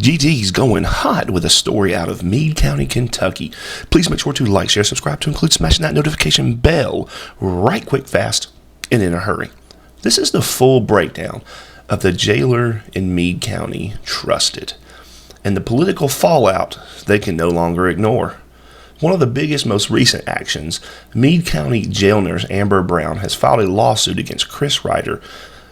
GT's going hot with a story out of Meade County, Kentucky. Please make sure to like, share, subscribe, to include smashing that notification bell right quick, fast, and in a hurry. This is the full breakdown of the jailer in Meade County trusted, and the political fallout they can no longer ignore. One of the biggest, most recent actions, Meade County jail nurse Amber Brown has filed a lawsuit against Chris Ryder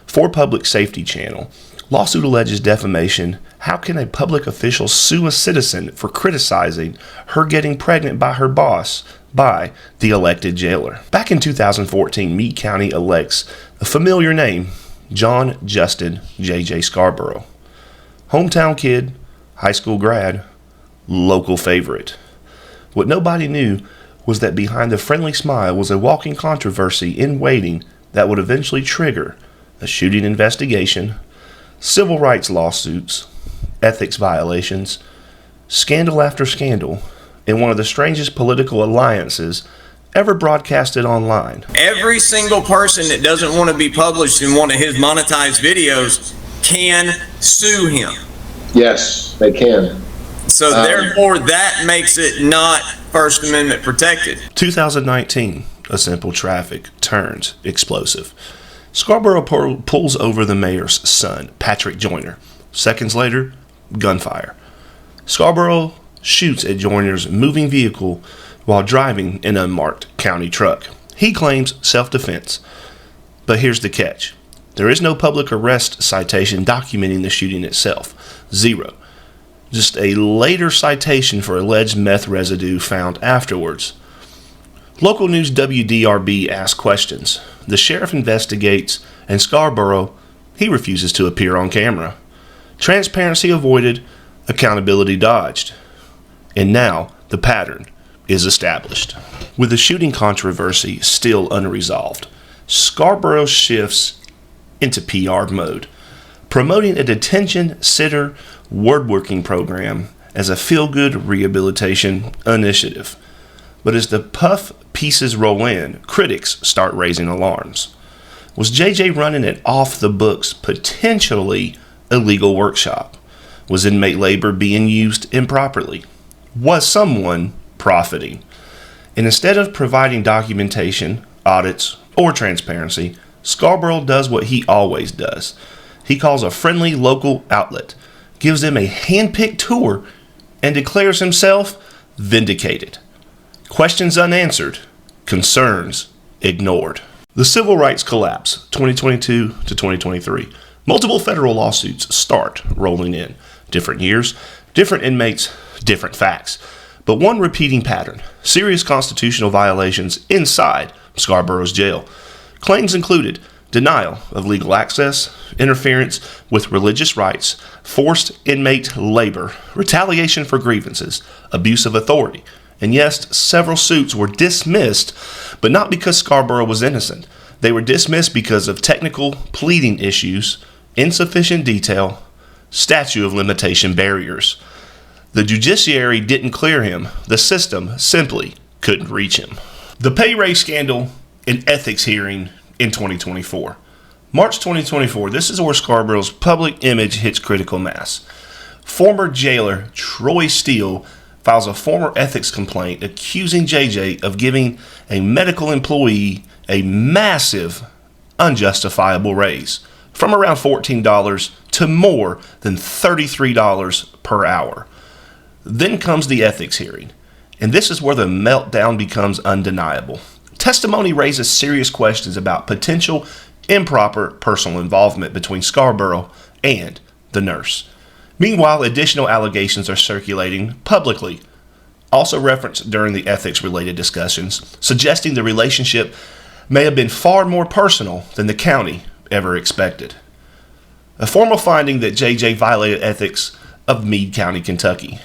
for Public Safety Channel. Lawsuit alleges defamation. How can a public official sue a citizen for criticizing her getting pregnant by her boss by the elected jailer? Back in 2014, Meade County elects a familiar name, John Justin J.J. Scarborough. Hometown kid, high school grad, local favorite. What nobody knew was that behind the friendly smile was a walking controversy in waiting that would eventually trigger a shooting investigation, civil rights lawsuits, ethics violations, scandal after scandal, and one of the strangest political alliances ever broadcasted online. Every single person that doesn't want to be published in one of his monetized videos can sue him. Yes, they can. So therefore, that makes it not First Amendment protected. 2019, a simple traffic turns explosive. Scarborough pulls over the mayor's son, Patrick Joyner. Seconds later, gunfire. Scarborough shoots at Joyner's moving vehicle while driving an unmarked county truck. He claims self-defense. But here's the catch. There is no public arrest citation documenting the shooting itself. Zero. Just a later citation for alleged meth residue found afterwards. Local news WDRB asks questions. The sheriff investigates, and Scarborough, he refuses to appear on camera. Transparency avoided, accountability dodged. And now the pattern is established. With the shooting controversy still unresolved, Scarborough shifts into PR mode, promoting a detention sitter word-working program as a feel-good rehabilitation initiative. But as the puff pieces roll in, critics start raising alarms. Was JJ running an off-the-books, potentially illegal workshop? Was inmate labor being used improperly? Was someone profiting? And instead of providing documentation, audits, or transparency, Scarborough does what he always does. He calls a friendly local outlet, gives them a hand-picked tour, and declares himself vindicated. Questions unanswered, concerns ignored. The civil rights collapse, 2022 to 2023. Multiple federal lawsuits start rolling in. Different years, different inmates, different facts. But one repeating pattern: serious constitutional violations inside Scarborough's jail. Claims included denial of legal access, interference with religious rights, forced inmate labor, retaliation for grievances, abuse of authority. And yes, several suits were dismissed, but not because Scarborough was innocent. They were dismissed because of technical pleading issues, insufficient detail, statute of limitation barriers. The judiciary didn't clear him. The system simply couldn't reach him. The pay raise scandal and ethics hearing in 2024. March 2024, this is where Scarborough's public image hits critical mass. Former jailer Troy Steele files a former ethics complaint accusing JJ of giving a medical employee a massive, unjustifiable raise from around $14 to more than $33 per hour. Then comes the ethics hearing, and this is where the meltdown becomes undeniable. Testimony raises serious questions about potential improper personal involvement between Scarborough and the nurse. Meanwhile, additional allegations are circulating publicly, also referenced during the ethics-related discussions, suggesting the relationship may have been far more personal than the county ever expected. A formal finding that JJ violated ethics of Meade County, Kentucky.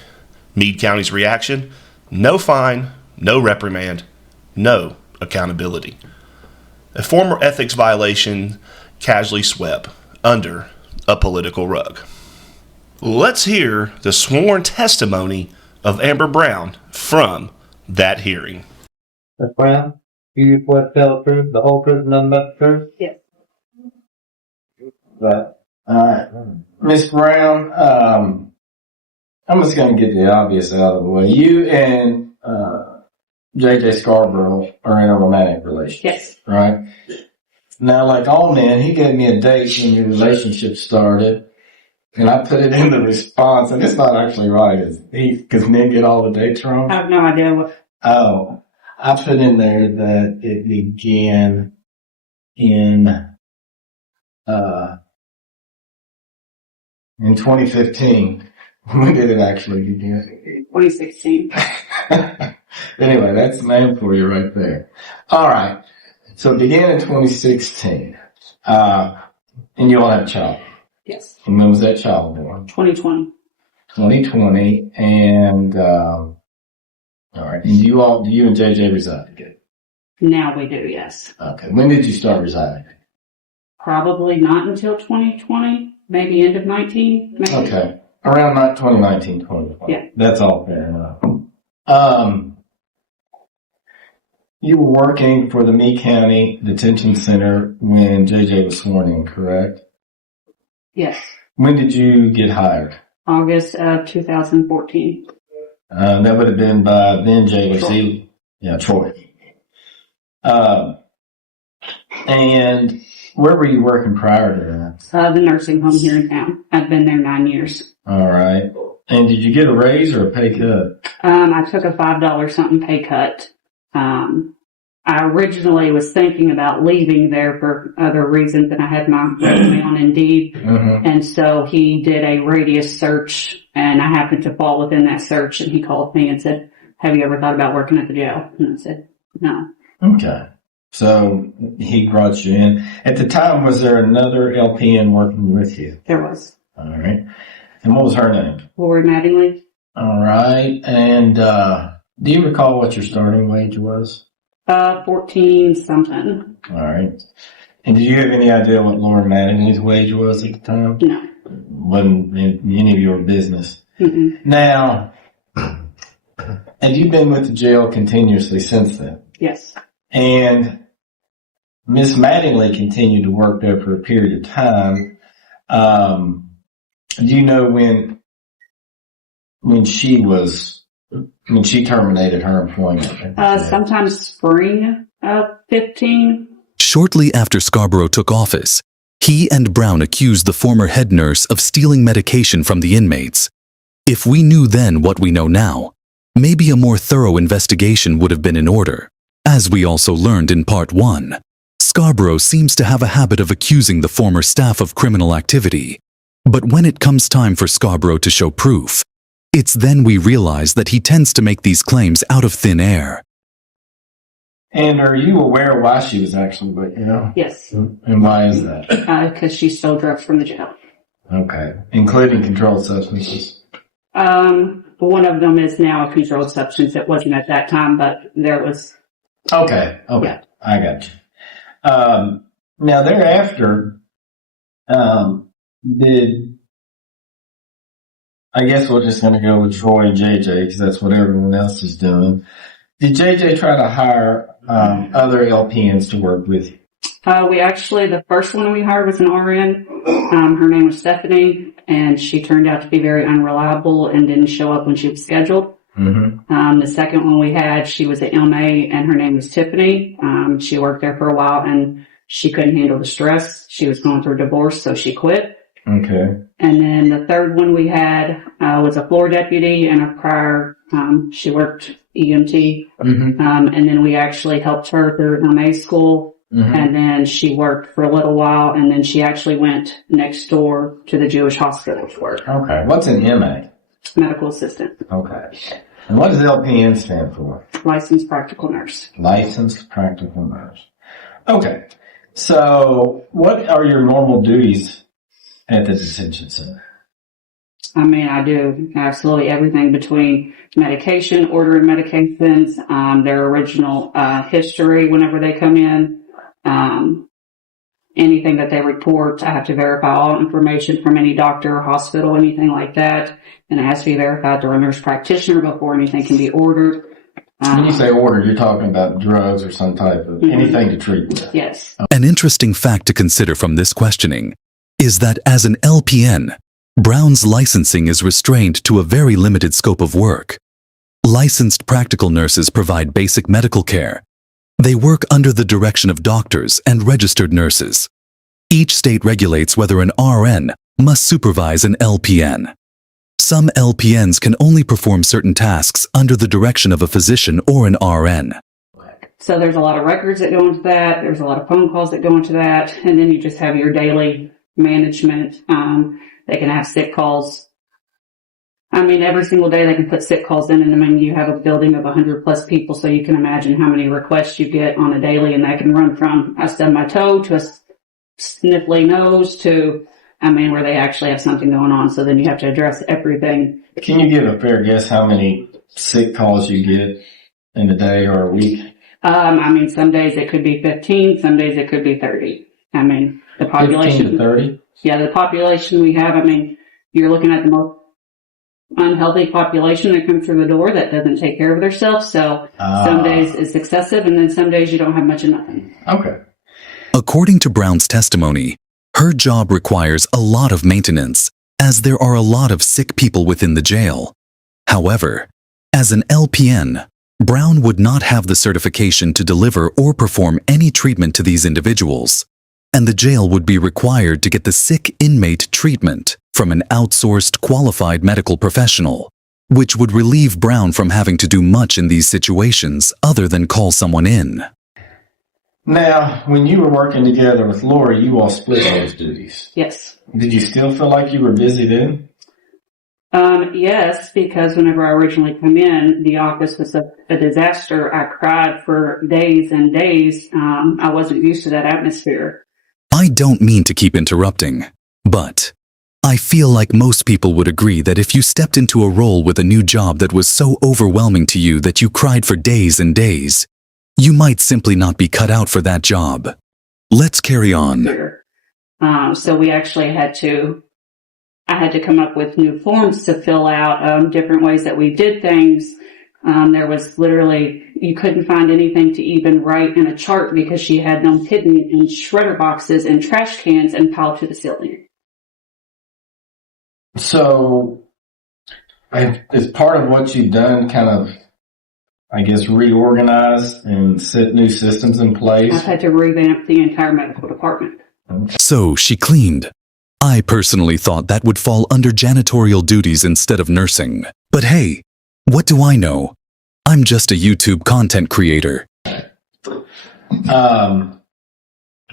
Meade County's reaction: no fine, no reprimand, no accountability. A former ethics violation casually swept under a political rug. Let's hear the sworn testimony of Amber Brown from that hearing. Ms. Brown, you swear to tell the truth, the whole truth, and nothing but the truth? Yes. Right. All right. Ms. Brown, I'm just going to get the obvious out of the way. You and J.J. Scarborough are in a romantic relationship. Yes. Right? Now, like all men, he gave me a date when your relationship started, and I put it in the response, and it's not actually right, because men get all the dates wrong. I have no idea what. Oh, I put in there that it began in 2015. When did it actually begin? 2016. Anyway, that's the name for you right there. All right. So it began in 2016. And you all had a child. Yes. And when was that child born? 2020. 2020. And, all right. And do you and JJ reside together? Now we do, yes. Okay. When did you start residing? Probably not until 2020, maybe end of 19. Maybe. Okay. Around 2019, 2020. Yeah. That's all fair enough. You were working for the Meade County Detention Center when JJ was sworn in, correct? Yes. When did you get hired? August of 2014. That would have been by then Jailer C. Yeah, Troy. And where were you working prior to that? The nursing home here in town. I've been there 9 years. All right. And did you get a raise or a pay cut? I took a $5 something pay cut. I originally was thinking about leaving there for other reasons, and I had my resume on Indeed. Mm-hmm. And so he did a radius search, and I happened to fall within that search, and he called me and said, "Have you ever thought about working at the jail?" And I said, "No." Okay. So he brought you in. At the time, was there another LPN working with you? There was. All right. And what was her name? Lori Mattingly. All right. And do you recall what your starting wage was? 14 something. All right. And did you have any idea what Laura Mattingly's wage was at the time? No. Wasn't in any of your business. Mm-mm. Now, have you been with the jail continuously since then? Yes. And Miss Mattingly continued to work there for a period of time. Do you know when she terminated her employment? Sometime spring of 15. Shortly after Scarborough took office, he and Brown accused the former head nurse of stealing medication from the inmates. If we knew then what we know now, maybe a more thorough investigation would have been in order. As we also learned in Part 1, Scarborough seems to have a habit of accusing the former staff of criminal activity. But when it comes time for Scarborough to show proof, it's then we realize that he tends to make these claims out of thin air. And are you aware why she was actually with you? Yes. And why is that? Because she stole drugs from the jail. Okay. Including controlled substances? One of them is now a controlled substance. It wasn't at that time, but there was. Okay. Yeah. I got you. Now thereafter, I guess we're just going to go with Troy and JJ because that's what everyone else is doing. Did JJ try to hire other LPNs to work with you? The first one we hired was an RN. Her name was Stephanie, and she turned out to be very unreliable and didn't show up when she was scheduled. Mm-hmm. The second one we had, she was an MA, and her name was Tiffany. She worked there for a while, and she couldn't handle the stress. She was going through a divorce, so she quit. Okay. And then the third one we had was a floor deputy, and a prior, she worked EMT. Mm-hmm. And then we actually helped her through MA school. Mm-hmm. And then she worked for a little while, and then she actually went next door to the Jewish hospital to work. Okay. What's an MA? Medical assistant. Okay. And what does LPN stand for? Licensed practical nurse. Licensed practical nurse. Okay. So what are your normal duties at the detention center? I mean, I do absolutely everything between medication, ordering medications, their original history whenever they come in, anything that they report. I have to verify all information from any doctor or hospital, anything like that. And it has to be verified through a nurse practitioner before anything can be ordered. When you say ordered, you're talking about drugs or some type of anything to treat with. Yes. An interesting fact to consider from this questioning is that as an LPN, Brown's licensing is restrained to a very limited scope of work. Licensed practical nurses provide basic medical care. They work under the direction of doctors and registered nurses. Each state regulates whether an RN must supervise an LPN. Some LPNs can only perform certain tasks under the direction of a physician or an RN. So there's a lot of records that go into that. There's a lot of phone calls that go into that. And then you just have your daily management. They can have sick calls. I mean, every single day they can put sick calls in, and I mean, you have a building of 100 plus people, so you can imagine how many requests you get on a daily, and that can run from I stub my toe to a sniffly nose to, I mean, where they actually have something going on. So then you have to address everything. Can you give a fair guess how many sick calls you get in a day or a week? I mean, some days it could be 15, some days it could be 30. I mean, the population. 15 to 30? Yeah, the population we have, I mean, you're looking at the most unhealthy population that comes through the door that doesn't take care of themselves. So some days it's excessive, and then some days you don't have much of nothing. Okay. According to Brown's testimony, her job requires a lot of maintenance, as there are a lot of sick people within the jail. However, as an LPN, Brown would not have the certification to deliver or perform any treatment to these individuals, and the jail would be required to get the sick inmate treatment from an outsourced qualified medical professional, which would relieve Brown from having to do much in these situations other than call someone in. Now, when you were working together with Lori, you all split those duties. Yes. Did you still feel like you were busy then? Yes, because whenever I originally come in, the office was a disaster. I cried for days and days. I wasn't used to that atmosphere. I don't mean to keep interrupting, but I feel like most people would agree that if you stepped into a role with a new job that was so overwhelming to you that you cried for days and days, you might simply not be cut out for that job. Let's carry on. So we actually I had to come up with new forms to fill out, different ways that we did things. There was literally, you couldn't find anything to even write in a chart because she had them hidden in shredder boxes and trash cans and piled to the ceiling. So, is part of what you've done kind of, I guess, reorganize and set new systems in place? I've had to revamp the entire medical department. So she cleaned. I personally thought that would fall under janitorial duties instead of nursing. But hey, what do I know? I'm just a YouTube content creator.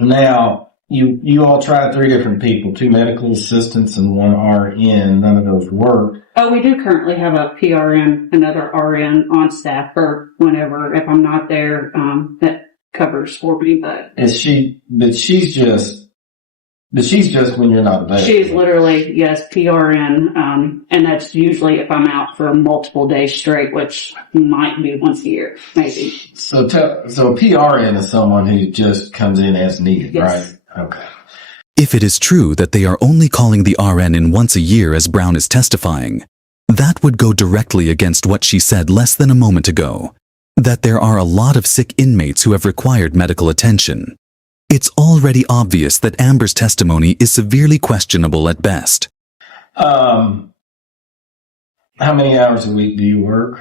Now, you all tried 3 different people, 2 medical assistants and 1 RN. None of those worked. Oh, we do currently have a PRN, another RN on staff for whenever, if I'm not there, that covers for me, but. She's just when you're not there. She's literally, yes, PRN, and that's usually if I'm out for multiple days straight, which might be once a year, maybe. So PRN is someone who just comes in as needed, Yes. right? Okay. If it is true that they are only calling the RN in once a year as Brown is testifying, that would go directly against what she said less than a moment ago, that there are a lot of sick inmates who have required medical attention. It's already obvious that Amber's testimony is severely questionable at best. How many hours a week do you work?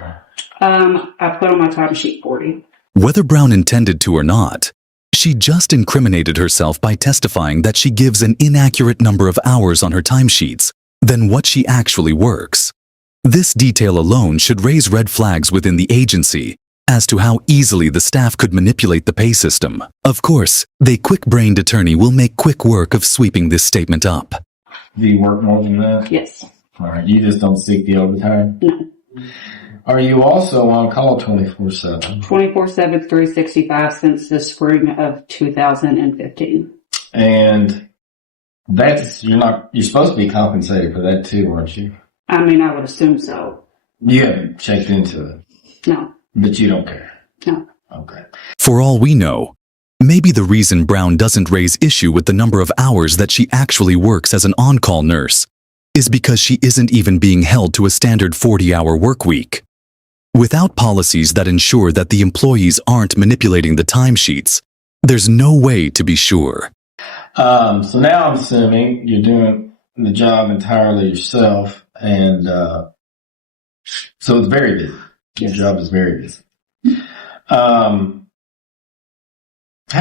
I put on my time sheet 40. Whether Brown intended to or not, she just incriminated herself by testifying that she gives an inaccurate number of hours on her timesheets than what she actually works. This detail alone should raise red flags within the agency as to how easily the staff could manipulate the pay system. Of course, the quick-brained attorney will make quick work of sweeping this statement up. Do you work more than that? Yes. All right. You just don't seek the overtime? No. Are you also on call 24/7? 24/7, 365 since the spring of 2015. And you're supposed to be compensated for that too, aren't you? I mean, I would assume so. You haven't checked into it, No. but you don't care. No. Okay. For all we know, maybe the reason Brown doesn't raise issue with the number of hours that she actually works as an on-call nurse is because she isn't even being held to a standard 40-hour work week. Without policies that ensure that the employees aren't manipulating the timesheets, there's no way to be sure. So now I'm assuming you're doing the job entirely yourself, and so it's very busy. Your job is very busy. How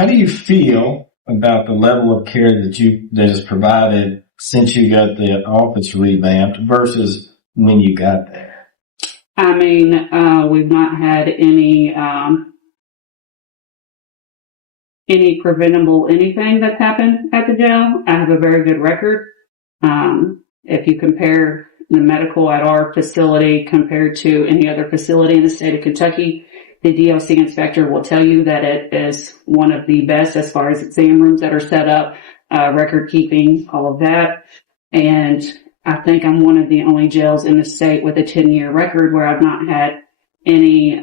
do you feel about the level of care that is provided since you got the office revamped versus when you got there? I mean, we've not had any preventable anything that's happened at the jail. I have a very good record. If you compare the medical at our facility compared to any other facility in the state of Kentucky, the DLC inspector will tell you that it is one of the best as far as exam rooms that are set up, record keeping, all of that. And I think I'm one of the only jails in the state with a 10-year record where I've not had any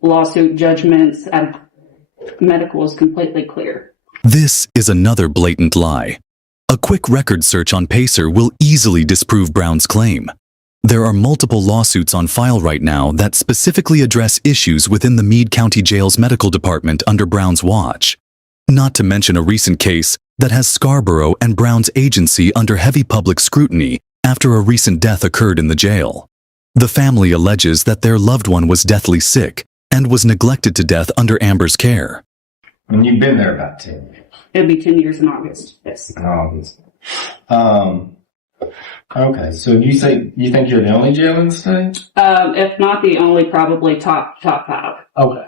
lawsuit judgments. Medical is completely clear. This is another blatant lie. A quick record search on Pacer will easily disprove Brown's claim. There are multiple lawsuits on file right now that specifically address issues within the Meade County Jail's medical department under Brown's watch. Not to mention a recent case that has Scarborough and Brown's agency under heavy public scrutiny after a recent death occurred in the jail. The family alleges that their loved one was deathly sick and was neglected to death under Amber's care. And you've been there about 10 years. It'll be 10 years in August, yes. In August. Okay, so you think you're the only jail in the state? If not the only, probably top 5. Okay.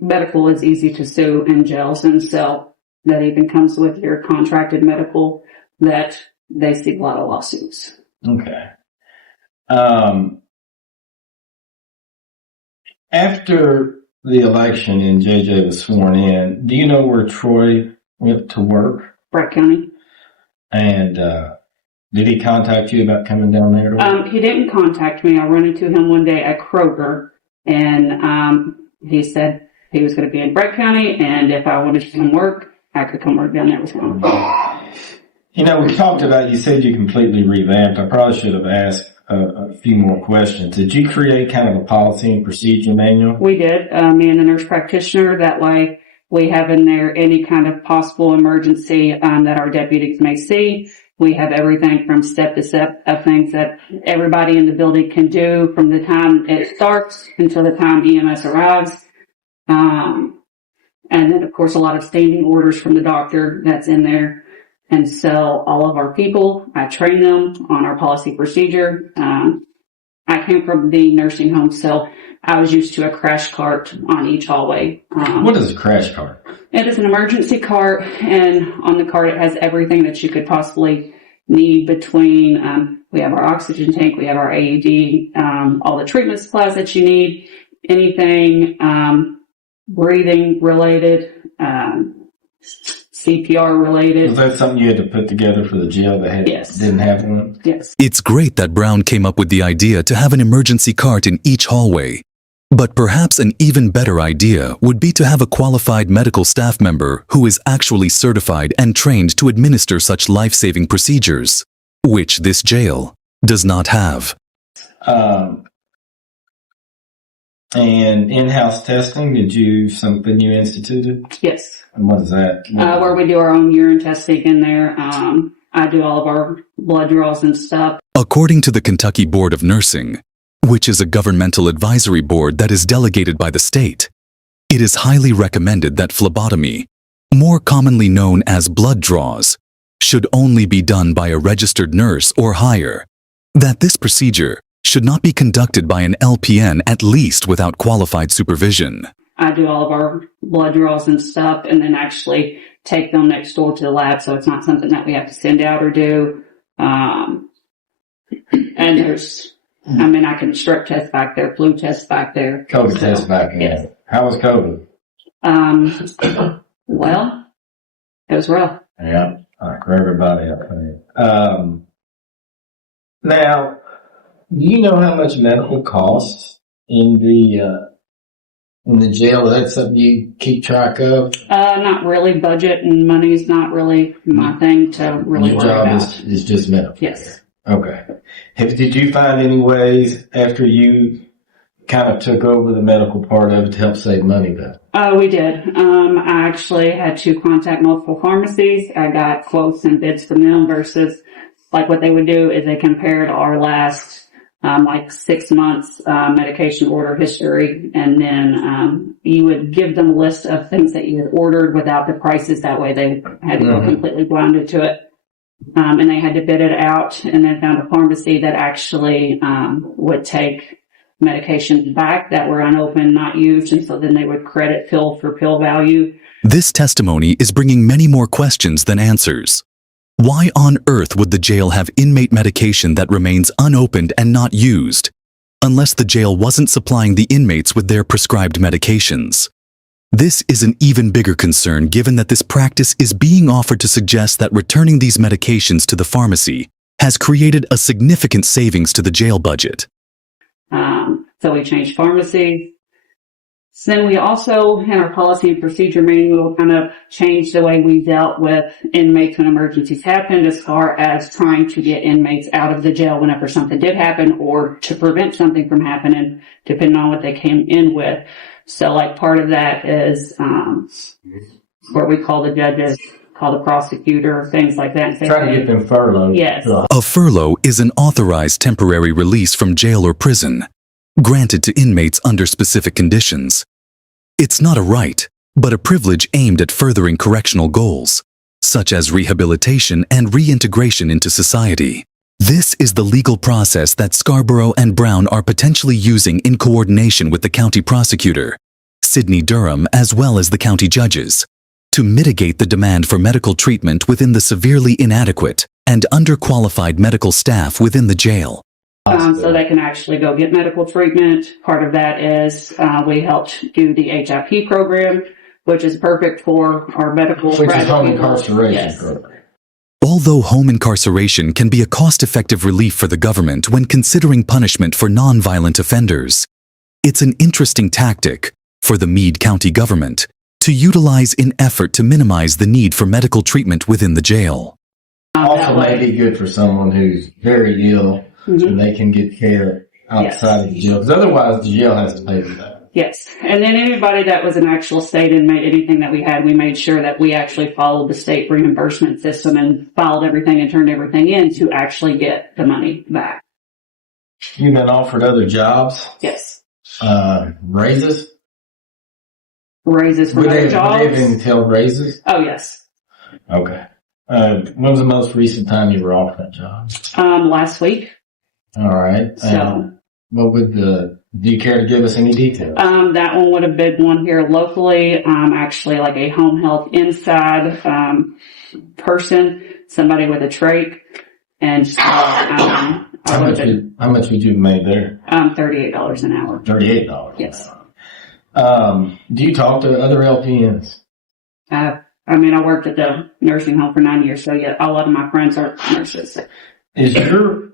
Medical is easy to sue in jails, and so that even comes with your contracted medical that they see a lot of lawsuits. Okay. After the election and JJ was sworn in, do you know where Troy went to work? Brett County. And did he contact you about coming down there to work? He didn't contact me. I ran into him one day at Kroger, and he said he was going to be in Brett County, and if I wanted to come work, I could come work down there with him. You know, we talked about, you said you completely revamped. I probably should have asked a few more questions. Did you create kind of a policy and procedure manual? We did. Me and the nurse practitioner. That way we have in there any kind of possible emergency that our deputies may see. We have everything from step to step of things that everybody in the building can do from the time it starts until the time EMS arrives. And then, of course, a lot of standing orders from the doctor that's in there. And so all of our people, I train them on our policy procedure. I came from the nursing home, so I was used to a crash cart on each hallway. What is a crash cart? It is an emergency cart, and on the cart it has everything that you could possibly need between, we have our oxygen tank, we have our AED, all the treatment supplies that you need, anything breathing related, CPR related. Was that something you had to put together for the jail that didn't have one? Yes. It's great that Brown came up with the idea to have an emergency cart in each hallway. But perhaps an even better idea would be to have a qualified medical staff member who is actually certified and trained to administer such life-saving procedures, which this jail does not have. And in-house testing, something you instituted? Yes. And what is that? Where we do our own urine testing in there. I do all of our blood draws and stuff. According to the Kentucky Board of Nursing, which is a governmental advisory board that is delegated by the state, it is highly recommended that phlebotomy, more commonly known as blood draws, should only be done by a registered nurse or higher, that this procedure should not be conducted by an LPN at least without qualified supervision. I do all of our blood draws and stuff and then actually take them next door to the lab, so it's not something that we have to send out or do. And I can strep test back there, flu test back there. COVID test back there. Yes. How was COVID? Well, it was rough. Yeah, for everybody up there. Now, do you know how much medical costs in the jail? Is that something you keep track of? Not really. Budget and money is not really my thing to really Your worry job about. is just medical. Yes. Okay. Did you find any ways after you kind of took over the medical part of it to help save money though. We did. I actually had to contact multiple pharmacies. I got quotes and bids from them versus like what they would do is they compared our last, 6 months, medication order history. And then, you would give them a list of things that you had ordered without the prices. That way they had to go completely blinded to it. And they had to bid it out and then found a pharmacy that actually, would take medications back that were unopened, not used, and so then they would credit pill for pill value. This testimony is bringing many more questions than answers. Why on earth would the jail have inmate medication that remains unopened and not used, unless the jail wasn't supplying the inmates with their prescribed medications? This is an even bigger concern given that this practice is being offered to suggest that returning these medications to the pharmacy has created a significant savings to the jail budget. So we changed pharmacies. So then we also, in our policy and procedure manual, kind of changed the way we dealt with inmates when emergencies happened as far as trying to get inmates out of the jail whenever something did happen or to prevent something from happening, depending on what they came in with. So like part of that is, where we call the judges, call the prosecutor, things like that. Try to get them furloughed. Yes. A furlough is an authorized temporary release from jail or prison, granted to inmates under specific conditions. It's not a right, but a privilege aimed at furthering correctional goals, such as rehabilitation and reintegration into society. This is the legal process that Scarborough and Brown are potentially using in coordination with the county prosecutor, Sidney Durham, as well as the county judges, to mitigate the demand for medical treatment within the severely inadequate and underqualified medical staff within the jail. So they can actually go get medical treatment. Part of that is we helped do the HIP program, which is perfect for our medical. Which is home people. incarceration Yes. program. Although home incarceration can be a cost-effective relief for the government when considering punishment for non-violent offenders, it's an interesting tactic for the Meade County government to utilize in effort to minimize the need for medical treatment within the jail. Also may be good for someone who's very ill and they can get care outside of the jail. Because otherwise the jail has to pay for that. Yes. And then anybody that was an actual state inmate, anything that we had, we made sure that we actually followed the state reimbursement system and filed everything and turned everything in to actually get the money back. You've been offered other jobs? Yes. Raises? Raises for other jobs? Would they have entailed raises? Oh, yes. Okay. When was the most recent time you were offered that job? Last week. All right. So, what would do you care to give us any details? that one would have been one here locally, actually like a home health inside, person, somebody with a trach. And so, how much would you have made there? $38 an hour. $38. Yes. Do you talk to other LPNs? I worked at the nursing home for 9 years, so yeah, a lot of my friends are nurses. Is your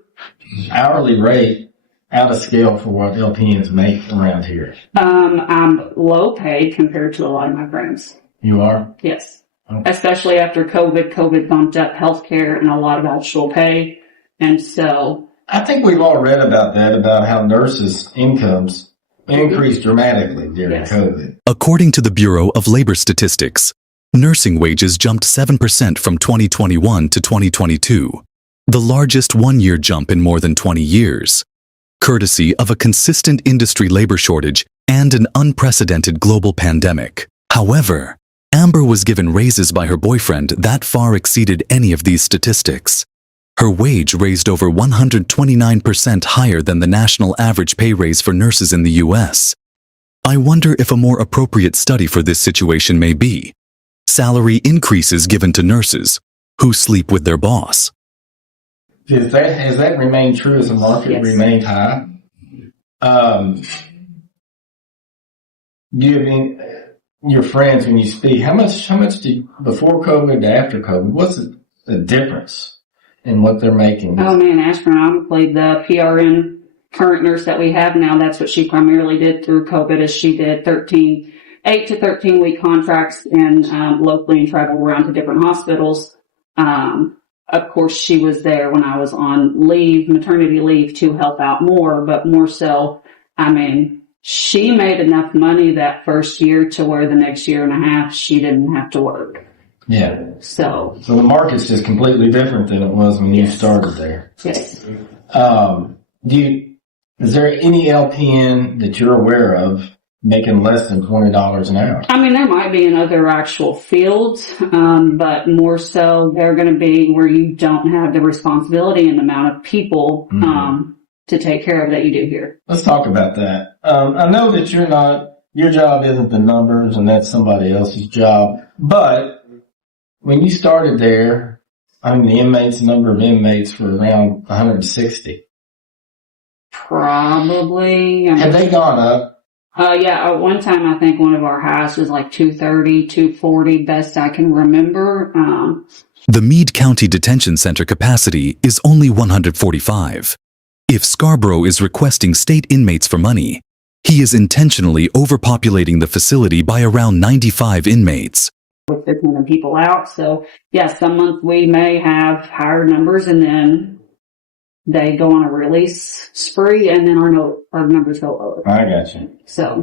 hourly rate out of scale for what LPNs make around here? I'm low paid compared to a lot of my friends. You are? Yes. Okay. Especially after COVID. COVID bumped up healthcare and a lot of actual pay. And so I think we've all read about that, about how nurses' incomes increased dramatically during COVID. According to the Bureau of Labor Statistics, nursing wages jumped 7% from 2021 to 2022, the largest one-year jump in more than 20 years, courtesy of a consistent industry labor shortage and an unprecedented global pandemic. However, Amber was given raises by her boyfriend that far exceeded any of these statistics. Her wage raised over 129% higher than the national average pay raise for nurses in the U.S. I wonder if a more appropriate study for this situation may be salary increases given to nurses who sleep with their boss. Has that remained true as the market remained high? Do you mean your friends when you speak? How much before COVID to after COVID? What's the difference in what they're making? Oh man, astronomically. The PRN current nurse that we have now, that's what she primarily did through COVID, is she did 8 to 13 week contracts and locally and traveled around to different hospitals. Of course, she was there when I was on leave, maternity leave, to help out more, but more so, She made enough money that first year to where the next year and a half she didn't have to work. Yeah. So So the market's just completely different than it was when you started there. yes. Is there any LPN that you're aware of making less than $20 an hour? I mean, there might be in other actual fields, but more so they're going to be where you don't have the responsibility and the amount of people to take care of that you do here. Let's talk about that. I know that your job isn't the numbers and that's somebody else's job, but when you started there, I mean, the number of inmates were around 160. Probably. Have they gone up? Yeah, at one time I think one of our highs was like 230, 240, best I can remember. The Meade County Detention Center capacity is only 145. If Scarborough is requesting state inmates for money, he is intentionally overpopulating the facility by around 95 inmates. With 15 people out, so yeah, some months we may have higher numbers and then they go on a release spree and then our numbers go lower. I got you. So,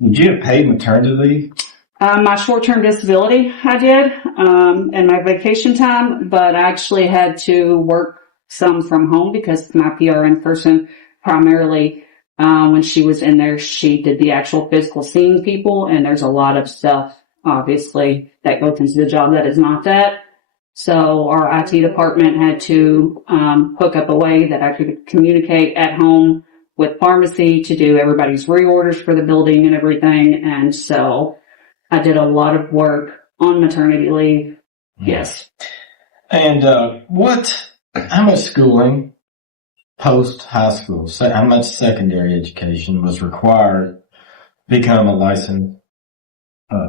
would you have paid maternity leave? my short-term disability I did, and my vacation time, but I actually had to work some from home because my PRN person primarily, when she was in there, she did the actual physical seeing people, and there's a lot of stuff, obviously, that goes into the job that is not that. So our IT department had to hook up a way that I could communicate at home with pharmacy to do everybody's reorders for the building and everything, and so I did a lot of work on maternity leave. Yes. And how much schooling post high school, how much secondary education was required to become a licensed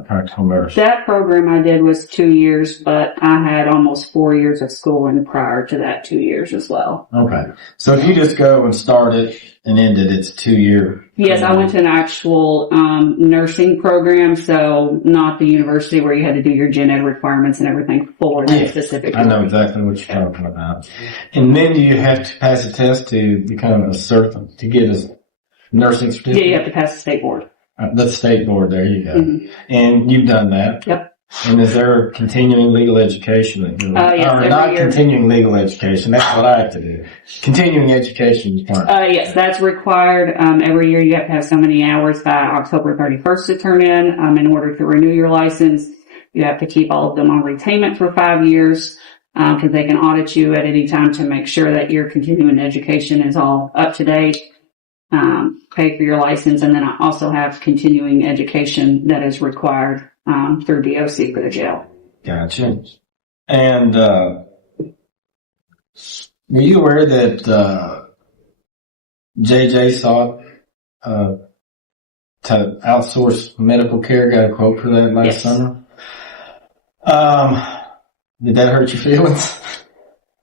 practical nurse? That program I did was 2 years, but I had almost 4 years of schooling prior to that 2 years as well. Okay. So if you just go and start it and end it, it's 2 year. Yes, I went to an actual nursing program, so not the university where you had to do your gen ed requirements and everything for that specific. I know exactly what you're talking about. And then do you have to pass a test to become a to get a nursing certificate? Yeah, you have to pass the state board. The state board, there you go. Mm-hmm. And you've done that? Yep. And is there continuing legal education that goes Yes, or every not year. Continuing legal education, that's what I have to do. Continuing education is fine. Yes, that's required. Every year you have to have so many hours by October 31st to turn in order to renew your license. You have to keep all of them on retainment for 5 years, because they can audit you at any time to make sure that your continuing education is all up to date. Pay for your license, and then I also have continuing education that is required through DOC for the jail. Gotcha. And were you aware that JJ sought to outsource medical care? Got a quote for that last Yes. summer. Did that hurt your feelings?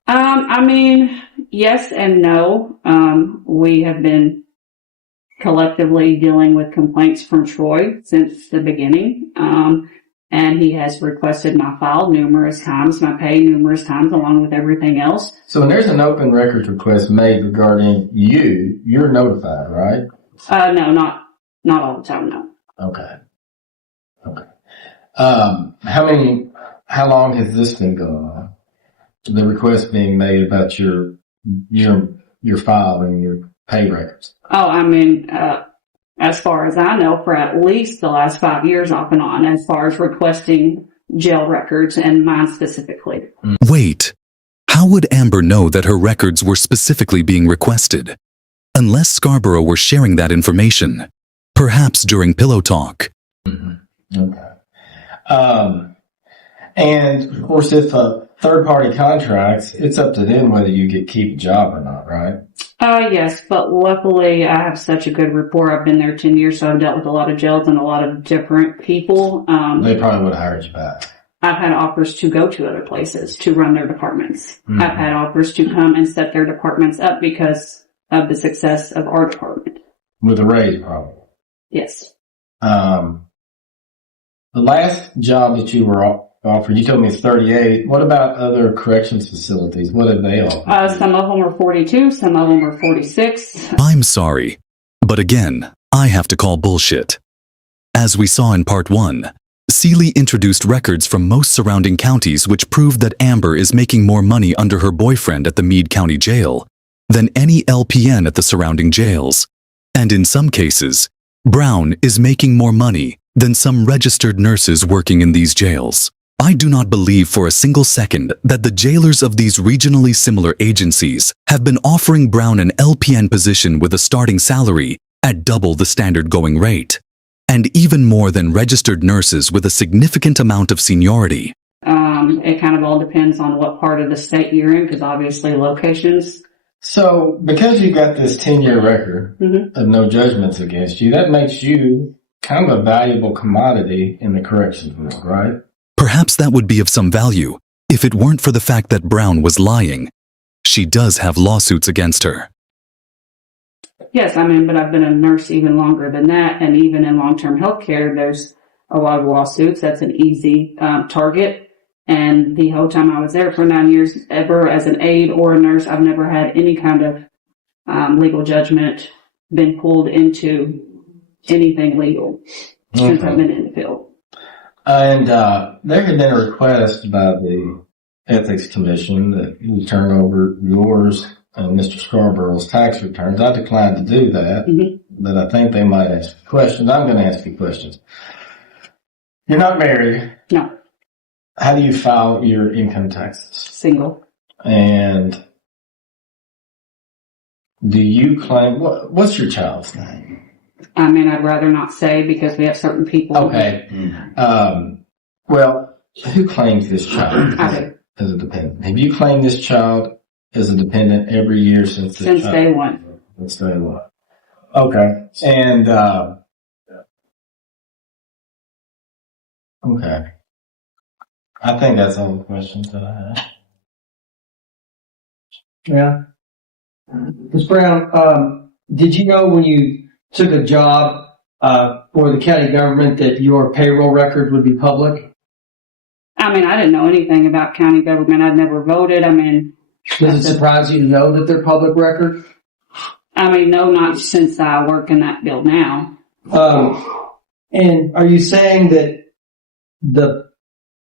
I mean, yes and no. We have been collectively dealing with complaints from Troy since the beginning. And he has requested my file numerous times, my pay numerous times, along with everything else. So when there's an open records request made regarding you, you're notified, right? No, not all the time, no. Okay. How long has this been going on? The request being made about your file and your pay records. Oh, I mean, as far as I know, for at least the last 5 years off and on, as far as requesting jail records and mine specifically. Wait, how would Amber know that her records were specifically being requested? Unless Scarborough were sharing that information, perhaps during pillow talk. Okay. And of course, if third-party contracts, it's up to them whether you get keep a job or not, right? Yes, but luckily I have such a good rapport. I've been there 10 years, so I've dealt with a lot of jails and a lot of different people. They probably would have hired you back. I've had offers to go to other places to run their departments. I've had offers to come and set their departments up because of the success of our department. With a raise, probably. Yes. The last job that you were offered, you told me it's 38. What about other corrections facilities? What did they offer? Some of them are 42, some of them are 46. I'm sorry, but again, I have to call bullshit. As we saw in part 1, Seeley introduced records from most surrounding counties which proved that Amber is making more money under her boyfriend at the Meade County Jail than any LPN at the surrounding jails. And in some cases, Brown is making more money than some registered nurses working in these jails. I do not believe for a single second that the jailers of these regionally similar agencies have been offering Brown an LPN position with a starting salary at double the standard going rate, and even more than registered nurses with a significant amount of seniority. It kind of all depends on what part of the state you're in, because obviously locations. So, because you got this 10-year record of no judgments against you, that makes you kind of a valuable commodity in the corrections world, right? Perhaps that would be of some value if it weren't for the fact that Brown was lying. She does have lawsuits against her. Yes, but I've been a nurse even longer than that, and even in long-term health care, there's a lot of lawsuits. That's an easy target. And the whole time I was there for 9 years, ever as an aide or a nurse, I've never had any kind of legal judgment been pulled into anything legal since I've been in the field. And there had been a request by the Ethics Commission that you turn over yours and Mr. Scarborough's tax returns. I declined to do that, but I think they might ask you questions. I'm going to ask you questions. You're not married. No. How do you file your income taxes? Single. And do you claim, what's your child's name? I'd rather not say because we have certain people. Okay. Well, who claims this child I do. as a dependent? Have you claimed this child as a dependent every year since day one? Since day one. Okay. And, okay. I think that's all the questions that I have. Yeah. Ms. Brown, did you know when you took a job for the county government that your payroll record would be public? I didn't know anything about county government. I'd never voted. Does it surprise you to know that they're public record? No, not since I work in that field now. And are you saying that the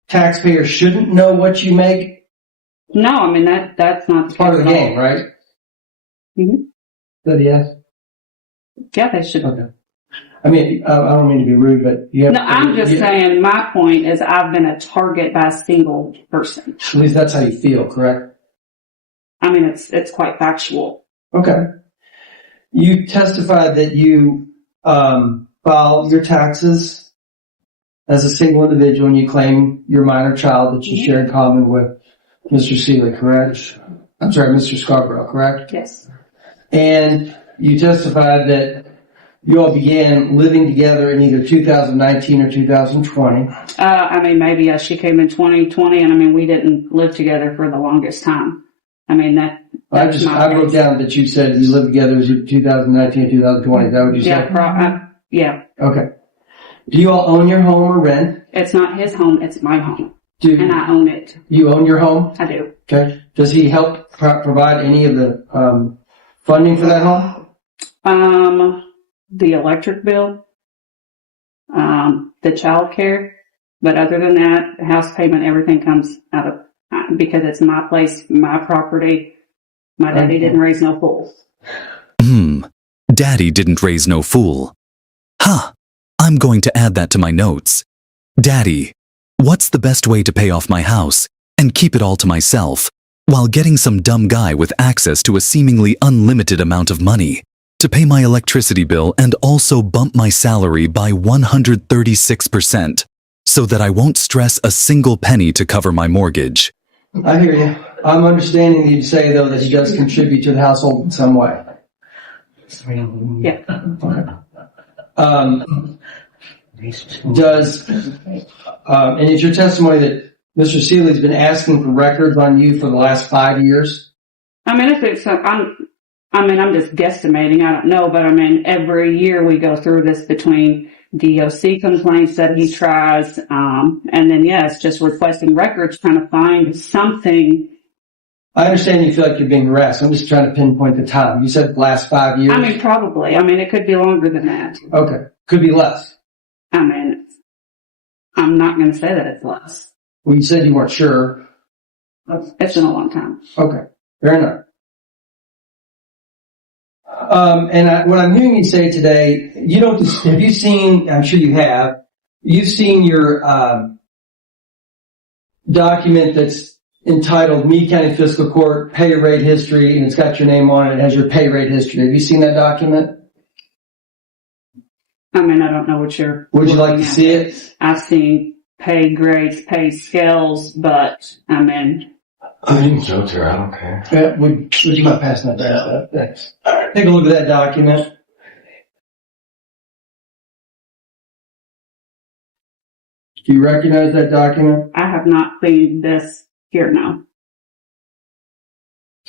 taxpayer shouldn't know what you make? No, that's not It's part of the game, right? Mm-hmm. That yes? Yeah, they should. Okay. I don't mean to be rude, but you have. No, I'm just saying my point is I've been a target by a single person. At least that's how you feel, correct? It's quite factual. Okay. You testified that you filed your taxes as a single individual and you claim your minor child that you share in common with Mr. Seeley, correct? I'm sorry, Mr. Scarborough, correct? Yes. And you testified that you all began living together in either 2019 or 2020. Maybe she came in 2020, and we didn't live together for the longest time. I wrote down that you said you lived together as 2019 and 2020. Is that what you said? Yeah. Okay. Do you all own your home or rent? It's not his home, it's my home. And I own it. You own your home? I do. Okay. Does he help provide any of the funding for that home? The electric bill, the child care, but other than that, the house payment, everything comes out of, because it's my place, my property. My daddy didn't raise no fools. Daddy didn't raise no fool. Huh. I'm going to add that to my notes. Daddy, what's the best way to pay off my house and keep it all to myself while getting some dumb guy with access to a seemingly unlimited amount of money to pay my electricity bill and also bump my salary by 136% so that I won't stress a single penny to cover my mortgage? I hear you. I'm understanding that you say, though, that he does contribute to the household in some way. Yeah. And it's your testimony that Mr. Seeley's been asking for records on you for the last 5 years? I'm I mean, I'm just guesstimating. I don't know, but I mean, every year we go through this between DOC complaints that he tries, and then yes, just requesting records, trying to find something. I understand you feel like you're being harassed. I'm just trying to pinpoint the time. You said the last 5 years? I mean, probably. I mean, it could be longer than that. Okay. Could be less. I mean, I'm not going to say that it's less. Well, you said you weren't sure. It's been a long time. Okay. Fair enough. What I'm hearing you say today, have you seen, I'm sure you have, you've seen your document that's entitled Meade County Fiscal Court Pay Rate History, and it's got your name on it. It has your pay rate history. Have you seen that document? I mean, I don't know what you're... Would you like to see it? I've seen pay grades, pay scales, but, I mean... You can show it to her. I don't care. Yeah, would you mind passing that down? Thanks. All right, take a look at that document. Do you recognize that document? I have not seen this here now.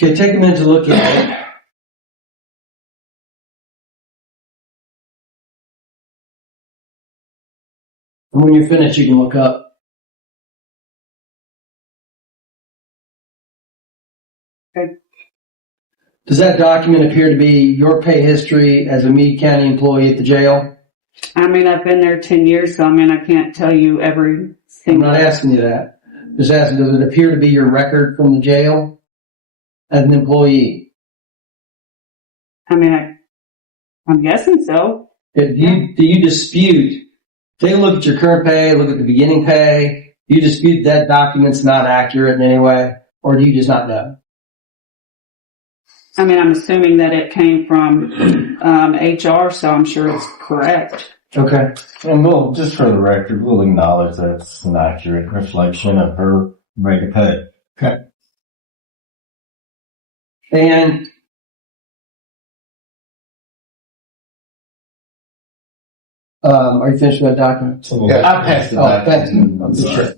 Okay, take a minute to look at it. And when you're finished, you can look up. Okay. Does that document appear to be your pay history as a Meade County employee at the jail? I mean, I've been there 10 years, so I mean, I can't tell you every I'm single... not asking you that. I'm just asking, does it appear to be your record from the jail as an employee? I mean, I'm guessing so. Do you dispute, take a look at your current pay, look at the beginning pay, do you dispute that document's not accurate in any way, or do you just not know? I mean, I'm assuming that it came from HR, so I'm sure it's correct. Okay. And we'll, just for the record, we'll acknowledge that it's an accurate reflection of her rate of pay. Okay. And are you finished with that document? Yeah, I passed it back. Thanks. I'm sure.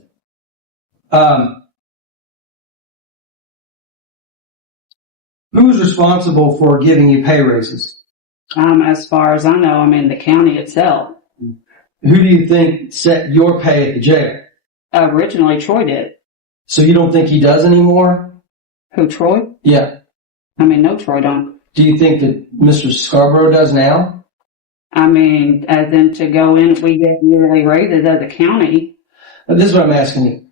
Who's responsible for giving you pay raises? As far as I know, I mean, the county itself. Who do you think set your pay at the jail? Originally, Troy did. So you don't think he does anymore? Who, Troy? Yeah. I mean, no, Troy don't. Do you think that Mr. Scarborough does now? I mean, as in to go in, if we get yearly raises as a county. This is what I'm asking you.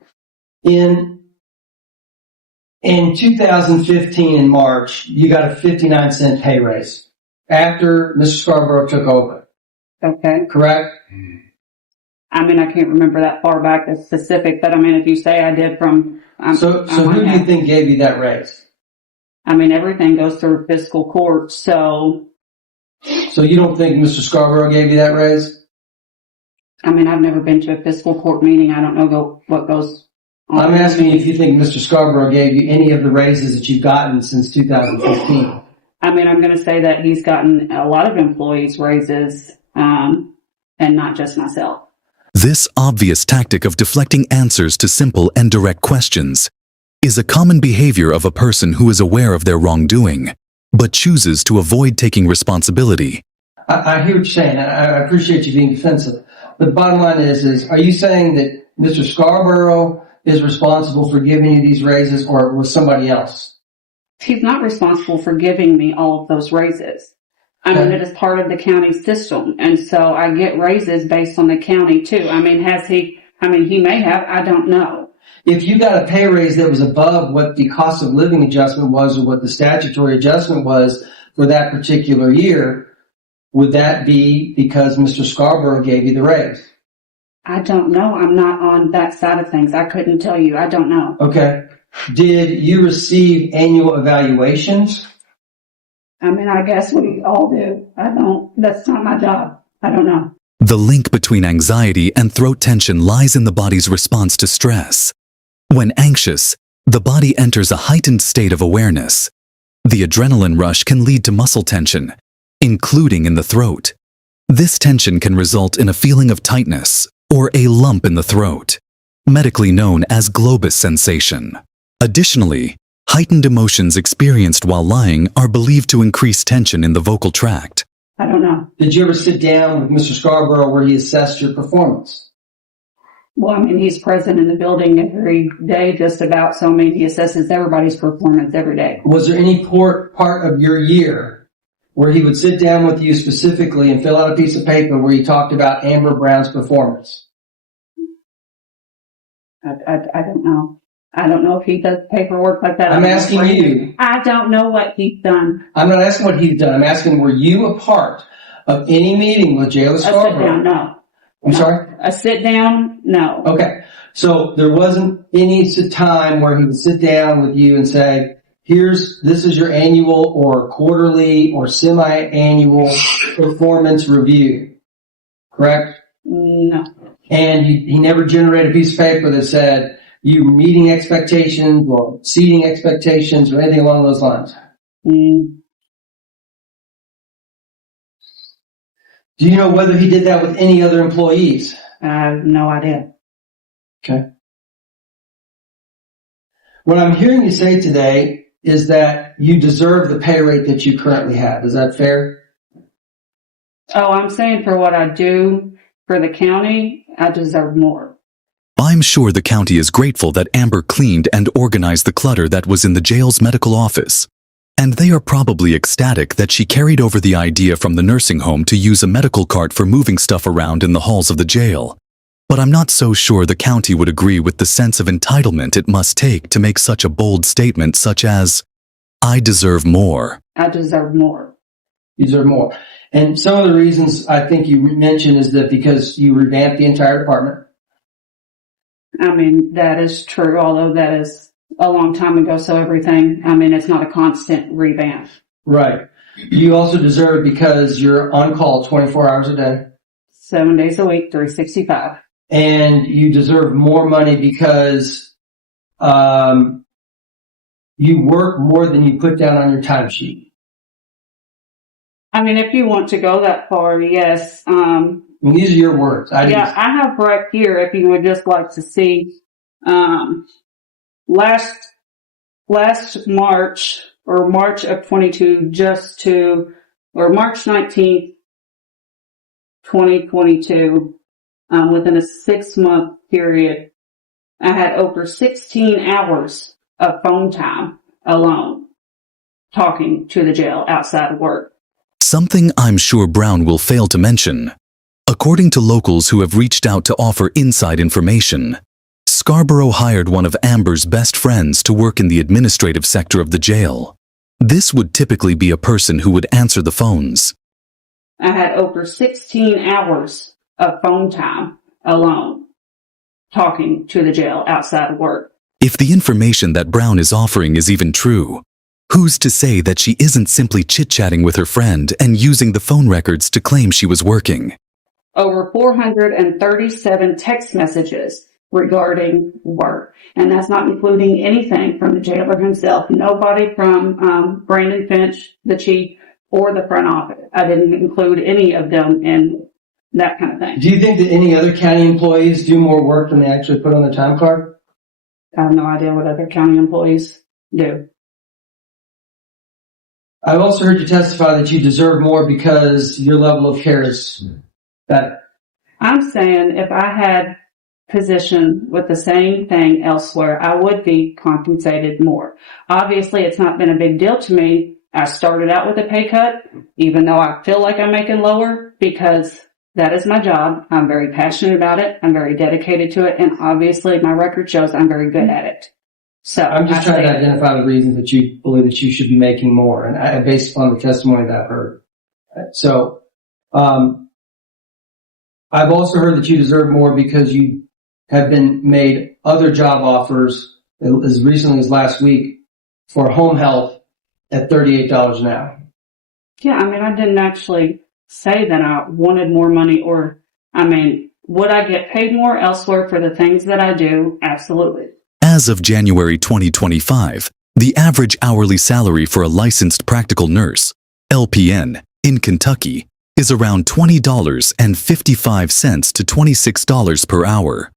In 2015 in March, you got a 59-cent pay raise after Mr. Scarborough took over. Okay. Correct? I mean, I can't remember that far back as specific, but I mean, if you say I did from... So who do you think gave you that raise? I mean, everything goes through fiscal court, so... So you don't think Mr. Scarborough gave you that raise? I mean, I've never been to a fiscal court meeting. I don't know what goes on. I'm asking you if you think Mr. Scarborough gave you any of the raises that you've gotten since 2015. I mean, I'm going to say that he's gotten a lot of employees raises, and not just myself. This obvious tactic of deflecting answers to simple and direct questions is a common behavior of a person who is aware of their wrongdoing, but chooses to avoid taking responsibility. I hear what you're saying. I appreciate you being defensive. But the bottom line is are you saying that Mr. Scarborough is responsible for giving you these raises, or was somebody else? He's not responsible for giving me all of those raises. I mean, it is part of the county system, and so I get raises based on the county too. I mean, he may have, I don't know. If you got a pay raise that was above what the cost of living adjustment was or what the statutory adjustment was for that particular year, would that be because Mr. Scarborough gave you the raise? I don't know. I'm not on that side of things. I couldn't tell you. I don't know. Okay. Did you receive annual evaluations? I mean, I guess we all do. That's not my job. I don't know. The link between anxiety and throat tension lies in the body's response to stress. When anxious, the body enters a heightened state of awareness. The adrenaline rush can lead to muscle tension, including in the throat. This tension can result in a feeling of tightness or a lump in the throat, medically known as globus sensation. Additionally, Heightened emotions experienced while lying are believed to increase tension in the vocal tract. I don't know. Did you ever sit down with Mr. Scarborough where he assessed your performance? Well, I mean, he's present in the building every day, just about. So, I mean, he assesses everybody's performance every day. Was there any part of your year where he would sit down with you specifically and fill out a piece of paper where he talked about Amber Brown's performance? I don't know. I don't know if he does paperwork like that. I'm asking you. I don't know what he's done. I'm not asking what he's done. I'm asking, were you a part of any meeting with Jailer A sit Scarborough? down, no. I'm No. sorry? A sit down, no. Okay. So there wasn't any time where he would sit down with you and say, this is your annual or quarterly or semi-annual performance review. Correct? No. And he never generated a piece of paper that said you meeting expectations or exceeding expectations or anything along those lines. Mm, Do you know whether he did that with any other employees? I have no idea. Okay. What I'm hearing you say today is that you deserve the pay rate that you currently have. Is that fair? Oh, I'm saying for what I do for the county, I deserve more. I'm sure the county is grateful that Amber cleaned and organized the clutter that was in the jail's medical office. And they are probably ecstatic that she carried over the idea from the nursing home to use a medical cart for moving stuff around in the halls of the jail. But I'm not so sure the county would agree with the sense of entitlement it must take to make such a bold statement such as, I deserve more. I deserve more. You deserve more. And some of the reasons I think you mentioned is that because you revamped the entire department. I mean, that is true, although that is a long time ago, so everything, I mean, it's not a constant revamp. Right. You also deserve it because you're on call 24 hours a day. 7 days a week, 365. And you deserve more money because you work more than you put down on your timesheet. I mean, if you want to go that far, yes. I mean, these are your words. I have right here, if you would just like to see, last March, or March of 22, March 19th, 2022, within a 6-month period, I had over 16 hours of phone time alone talking to the jail outside of work. Something I'm sure Brown will fail to mention. According to locals who have reached out to offer inside information, Scarborough hired one of Amber's best friends to work in the administrative sector of the jail. This would typically be a person who would answer the phones. I had over 16 hours of phone time alone talking to the jail outside of work. If the information that Brown is offering is even true, who's to say that she isn't simply chit-chatting with her friend and using the phone records to claim she was working? Over 437 text messages regarding work. And that's not including anything from the jailer himself. Nobody from Brandon Finch, the chief, or the front office. I didn't include any of them in that kind of thing. Do you think that any other county employees do more work than they actually put on their time card? I have no idea what other county employees do. I've also heard you testify that you deserve more because your level of care is better. I'm saying if I had position with the same thing elsewhere, I would be compensated more. Obviously, it's not been a big deal to me. I started out with a pay cut, even though I feel like I'm making lower, because that is my job. I'm very passionate about it. I'm very dedicated to it. And obviously, my record shows I'm very good at it. So I'm just trying to identify the reasons that you believe that you should be making more, and based upon the testimony that I've heard. So, I've also heard that you deserve more because you have been made other job offers as recently as last week for home health at $38 an hour. Yeah, I mean, I didn't actually say that I wanted more money, or, I mean, would I get paid more elsewhere for the things that I do? Absolutely. As of January 2025, the average hourly salary for a licensed practical nurse, LPN, in Kentucky is around $20.55 to $26 per hour.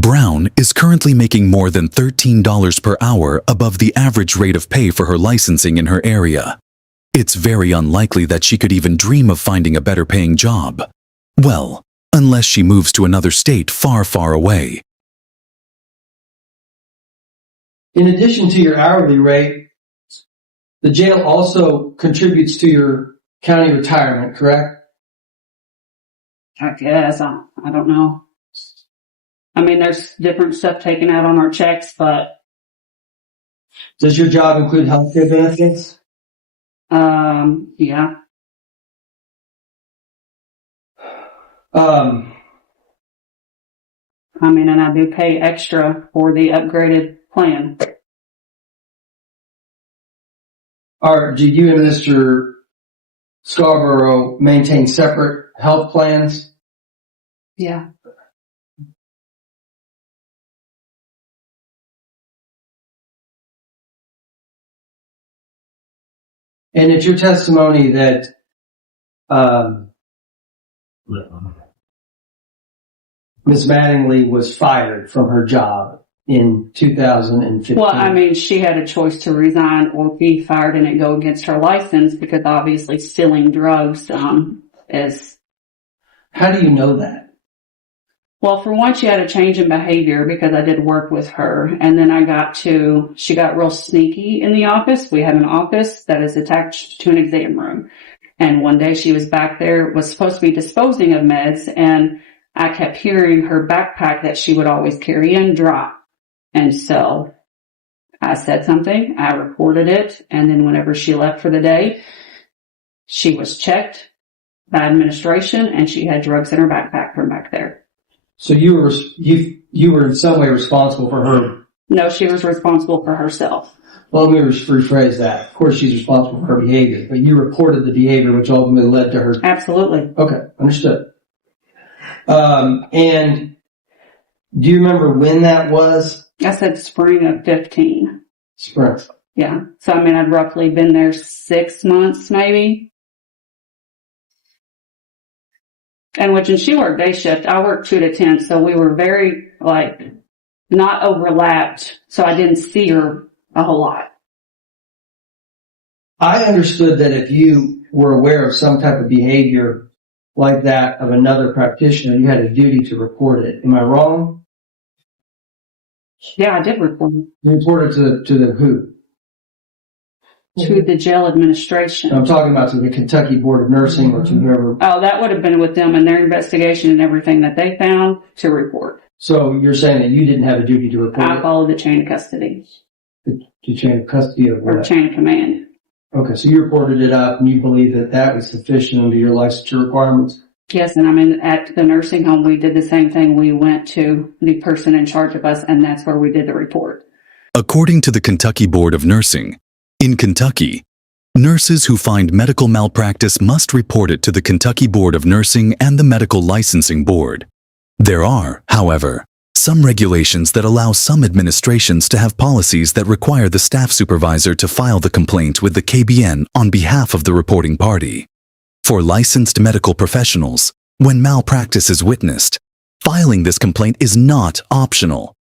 Brown is currently making more than $13 per hour above the average rate of pay for her licensing in her area. It's very unlikely that she could even dream of finding a better paying job. Well, unless she moves to another state far, far away. In addition to your hourly rate, the jail also contributes to your county retirement, correct? I guess. I don't know. I mean, there's different stuff taken out on our checks, but Does your job include health care benefits? yeah. I mean, and I do pay extra for the upgraded plan. Do you and Mr. Scarborough maintain separate health plans? Yeah. And it's your testimony that Ms. Mattingly was fired from her job in 2015. Well, I mean, she had a choice to resign or be fired and it go against her license because obviously stealing drugs is. How do you know that? Well, for one, she had a change in behavior because I did work with her. And then she got real sneaky in the office. We have an office that is attached to an exam room. And one day she was back there, was supposed to be disposing of meds. And I kept hearing her backpack that she would always carry in drop. And so I said something, I reported it. And then whenever she left for the day, she was checked by administration and she had drugs in her backpack from back there. So you were in some way responsible for her? No, she was responsible for herself. Well, let me rephrase that. Of course, she's responsible for her behavior, but you reported the behavior which ultimately led to her. Absolutely. Okay, understood. And do you remember when that was? I said spring of 15. Spring. Yeah. So, I mean, I'd roughly been there 6 months, maybe. And when she worked day shift, I worked 2 to 10, so we were very, not overlapped, so I didn't see her a whole lot. I understood that if you were aware of some type of behavior like that of another practitioner, you had a duty to report it. Am I wrong? Yeah, I did report it. You reported to the who? To the jail administration. I'm talking about to the Kentucky Board of Nursing or to whoever. Oh, that would have been with them and their investigation and everything that they found to report. So you're saying that you didn't have a duty to report I followed the chain of custody. The chain of custody of what? Or chain of command. Okay, so you reported it up and you believe that that was sufficient under your licensure requirements? Yes, and I mean, at the nursing home, we did the same thing. We went to the person in charge of us, and that's where we did the report. According to the Kentucky Board of Nursing, in Kentucky, nurses who find medical malpractice must report it to the Kentucky Board of Nursing and the Medical Licensing Board. There are, however, some regulations that allow some administrations to have policies that require the staff supervisor to file the complaint with the KBN on behalf of the reporting party. For licensed medical professionals, when malpractice is witnessed, filing this complaint is not optional.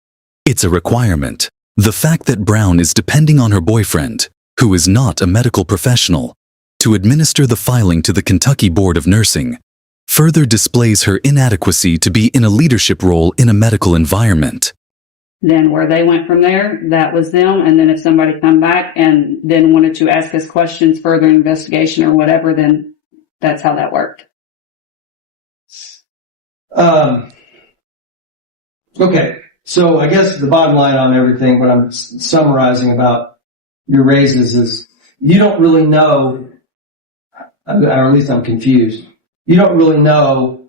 It's a requirement. The fact that Brown is depending on her boyfriend, who is not a medical professional, to administer the filing to the Kentucky Board of Nursing further displays her inadequacy to be in a leadership role in a medical environment. Then where they went from there, that was them. And then if somebody come back and then wanted to ask us questions, further investigation or whatever, then that's how that worked. Okay, so I guess the bottom line on everything, what I'm summarizing about your raises is you don't really know, or at least I'm confused, you don't really know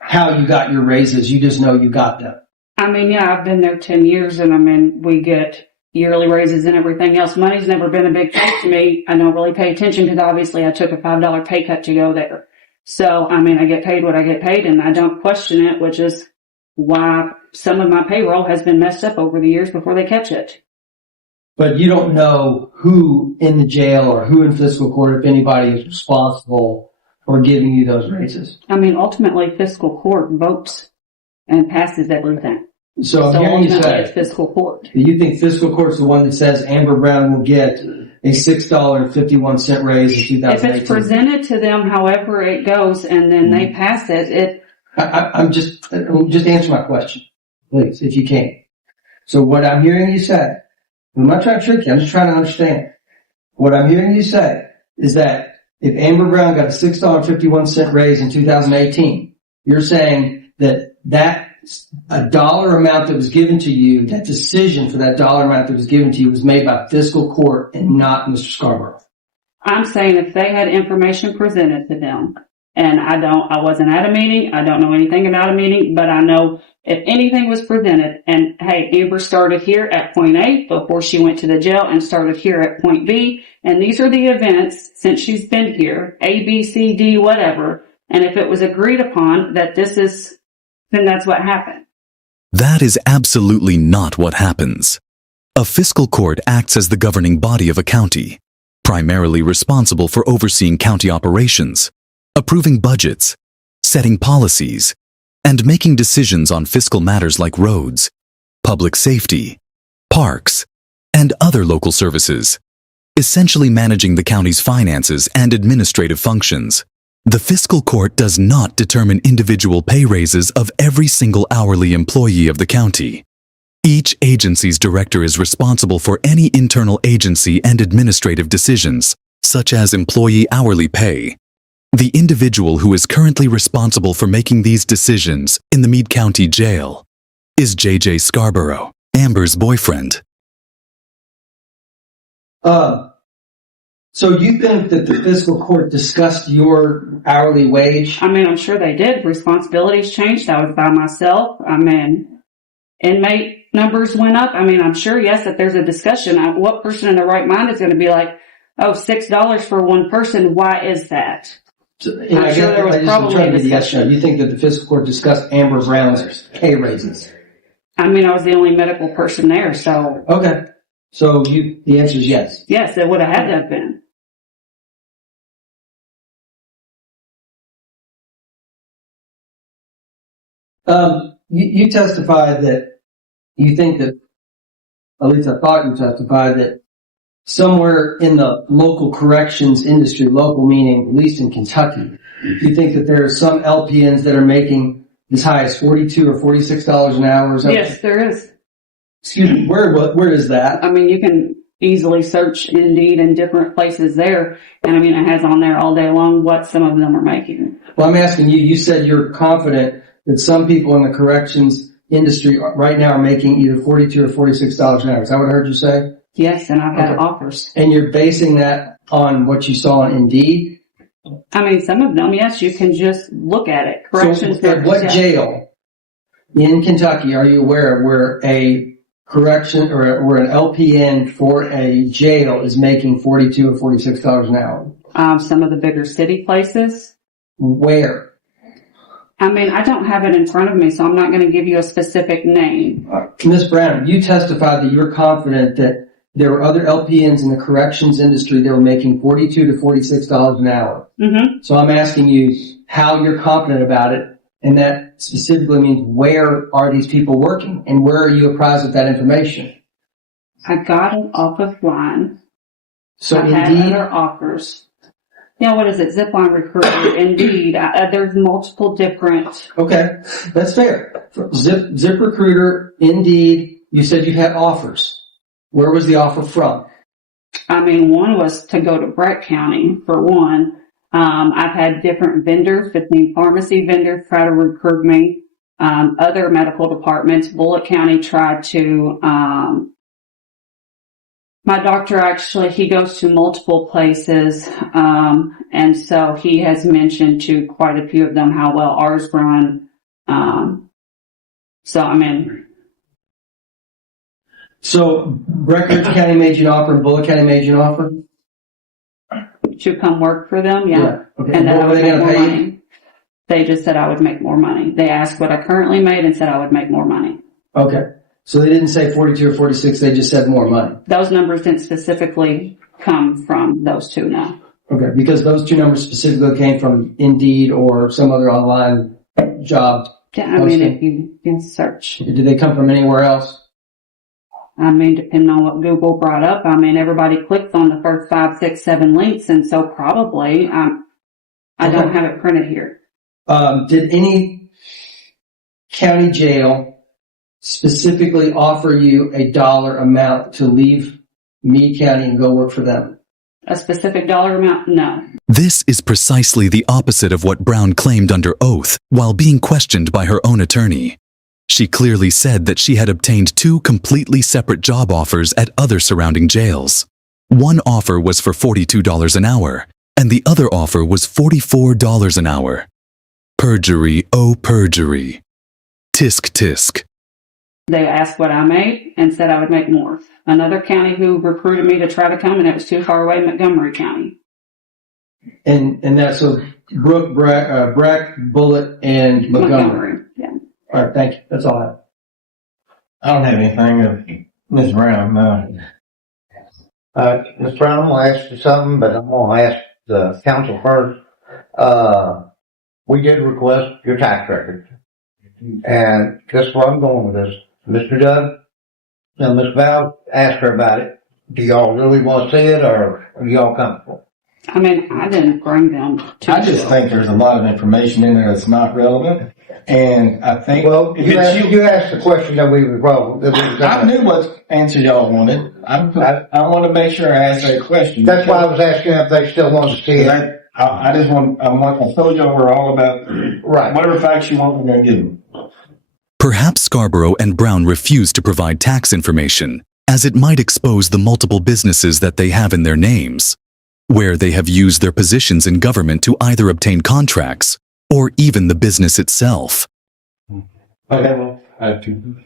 how you got your raises, you just know you got them. I mean, yeah, I've been there 10 years and I mean, we get yearly raises and everything else. Money's never been a big thing to me. I don't really pay attention because obviously I took a $5 pay cut to go there. So, I mean, I get paid what I get paid and I don't question it, which is why some of my payroll has been messed up over the years before they catch it. But you don't know who in the jail or who in fiscal court, if anybody, is responsible for giving you those raises. I mean, ultimately, fiscal court votes and passes everything. So I'm So hearing you ultimately, it's say, fiscal court. you think fiscal court's the one that says Amber Brown will get a $6.51 raise in If 2018? it's presented to them, however it goes, and then they pass it, I'm just answer my question, please, if you can. So what I'm hearing you say, I'm not trying to trick you, I'm just trying to understand. What I'm hearing you say is that if Amber Brown got a $6.51 raise in 2018, you're saying that a dollar amount that was given to you, that decision for that dollar amount that was given to you was made by fiscal court and not Mr. Scarborough. I'm saying if they had information presented to them, and I wasn't at a meeting, I don't know anything about a meeting, but I know if anything was presented, and hey, Amber started here at point A before she went to the jail and started here at point B, and these are the events since she's been here, A, B, C, D, whatever, and if it was agreed upon that this is, then that's what happened. That is absolutely not what happens. A fiscal court acts as the governing body of a county, primarily responsible for overseeing county operations, approving budgets, setting policies, and making decisions on fiscal matters like roads, public safety, parks, and other local services, essentially managing the county's finances and administrative functions. The fiscal court does not determine individual pay raises of every single hourly employee of the county. Each agency's director is responsible for any internal agency and administrative decisions, such as employee hourly pay. The individual who is currently responsible for making these decisions in the Meade County Jail is J.J. Scarborough, Amber's boyfriend. So you think that the fiscal court discussed your hourly wage? I mean, I'm sure they did. Responsibilities changed. I was by myself. I mean, inmate numbers went up. I mean, I'm sure, yes, that there's a discussion. What person in their right mind is going to be like, oh, $6 for one person, why is that? So, I'm sure there was probably a discussion. You think that the fiscal court discussed Amber Brown's pay raises? I mean, I was the only medical person there, so Okay. So the answer is yes. yes, it would have had to have been. You testified that you think that, at least I thought you testified that somewhere in the local corrections industry, local meaning at least in Kentucky, you think that there are some LPNs that are making as high as $42 or $46 an hour? Yes, there is. Excuse me, where is that? I mean, you can easily search Indeed in different places there, and I mean, it has on there all day long what some of them are making. Well, I'm asking you, you said you're confident that some people in the corrections industry right now are making either $42 or $46 an hour. Is that what I heard you say? Yes, and I've had offers. And you're basing that on what you saw on Indeed? I mean, some of them, yes, you can just look at it. Corrections. So at what jail in Kentucky are you aware of where a correction or where an LPN for a jail is making $42 or $46 an hour? Some of the bigger city places. Where? I mean, I don't have it in front of me, so I'm not going to give you a specific name. Ms. Brown, you testified that you're confident that there were other LPNs in the corrections industry that were making $42 to $46 an hour. Mm-hmm. So I'm asking you how you're confident about it, and that specifically means where are these people working, and where are you apprised of that information? I got it off of line. So I had Indeed, other offers. Yeah, what is it? Zipline Recruiter, Indeed. There's multiple different. okay, that's fair. ZipRecruiter, Indeed, you said you had offers. Where was the offer from? I mean, one was to go to Brett County for one. I've had different vendors, 15 pharmacy vendors try to recruit me. Other medical departments, Bullitt County tried to, my doctor actually, he goes to multiple places, and so he has mentioned to quite a few of them how well ours run. So, I mean. So Breckinridge County made you an offer and Bullitt County made you an offer? To come work for them, yeah. Okay. And then what I were would they make going to more pay money. you? They just said I would make more money. They asked what I currently made and said I would make more money. Okay. So they didn't say 42 or 46, they just said more money. Those numbers didn't specifically come from those two, no. Okay, because those two numbers specifically came from Indeed or some other online job I mean, if you can search. Did they come from anywhere else? I mean, depending on what Google brought up, I mean, everybody clicks on the first 5, 6, 7 links, and so probably, I don't have it printed here. Did any county jail specifically offer you a dollar amount to leave Meade County and go work for them? A specific dollar amount? No. This is precisely the opposite of what Brown claimed under oath while being questioned by her own attorney. She clearly said that she had obtained 2 completely separate job offers at other surrounding jails. One offer was for $42 an hour, and the other offer was $44 an hour. Perjury, oh perjury. Tisk tisk. They asked what I made and said I would make more. Another county who recruited me to try to come, and it was too far away, Montgomery County. And that's a Brooke, Breck, Bullitt, and Montgomery. Yeah. All right, thank you. That's all I have. I don't have anything of Ms. Brown, no. Mr. Brown, I'm gonna ask you something, but I'm gonna ask the council first. We did request your tax record. And guess where I'm going with this? Mr. Judd and Ms. Val asked her about it. Do y'all really want to see it, or are y'all comfortable? I mean, I didn't bring them to I just think there's a lot of information in there that's not relevant. And I think... Well, you asked the question that we were wrong. I knew what answer y'all wanted. I want to make sure I ask that question. That's why I was asking if they still want to see it. I just want, I told y'all we're all about Right. whatever facts you want, we're going to give them. Perhaps Scarborough and Brown refused to provide tax information, as it might expose the multiple businesses that they have in their names, where they have used their positions in government to either obtain contracts or even the business itself. Okay, well, I have 2.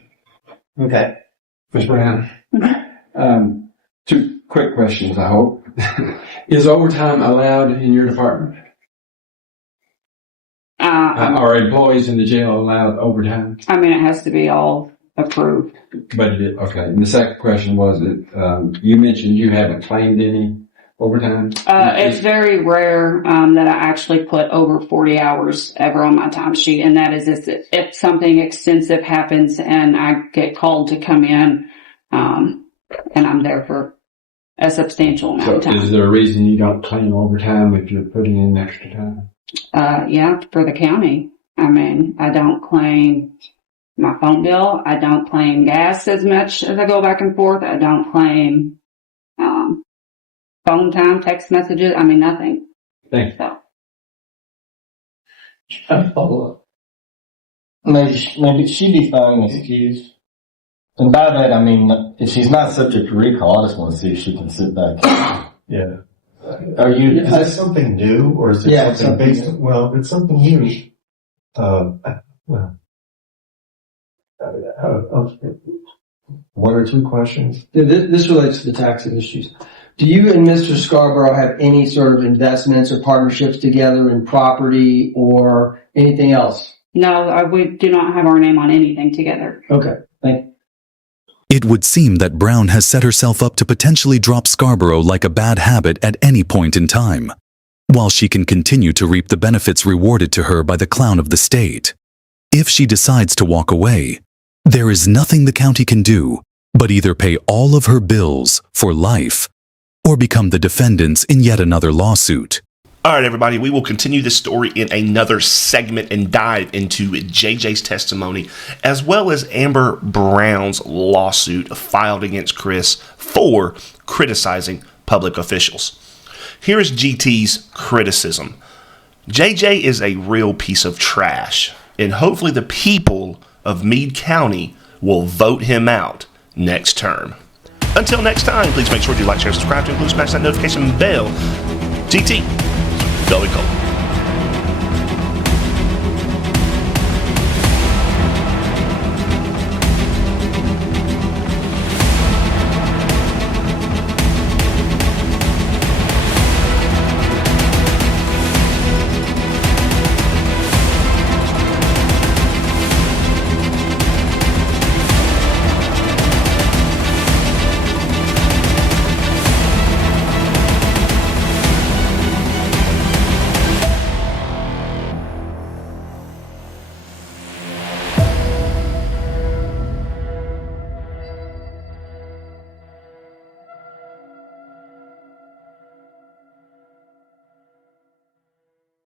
Okay. Ms. Brown, 2 quick questions, I hope. Is overtime allowed in your department? Are employees in the jail allowed overtime? I mean, it has to be all approved. But okay. And the second question was that you mentioned you haven't claimed any overtime? It's very rare that I actually put over 40 hours ever on my timesheet, and that is if something extensive happens and I get called to come in, and I'm there for a substantial amount of time. Is there a reason you don't claim overtime if you're putting in extra time? Yeah, for the county. I mean, I don't claim my phone bill. I don't claim gas as much as I go back and forth. I don't claim phone time, text messages. I mean, nothing. Thanks. So. Follow up. Maybe she'd be fine excused. And by that, I mean, if she's not subject to recall, I just want to see if she can sit back. Yeah. Is this something new, or is it something based on, well, it's something new. One or two questions. This relates to the tax issues. Do you and Mr. Scarborough have any sort of investments or partnerships together in property or anything else? No, we do not have our name on anything together. Okay, thank you. It would seem that Brown has set herself up to potentially drop Scarborough like a bad habit at any point in time, while she can continue to reap the benefits rewarded to her by the clown of the state. If she decides to walk away, there is nothing the county can do but either pay all of her bills for life or become the defendants in yet another lawsuit. All right, everybody, we will continue this story in another segment and dive into JJ's testimony, as well as Amber Brown's lawsuit filed against Chris for criticizing public officials. Here is GT's criticism. JJ is a real piece of trash, and hopefully the people of Meade County will vote him out next term. Until next time, please make sure to like, share, subscribe, to include smash that notification bell. GT, Gully Cole.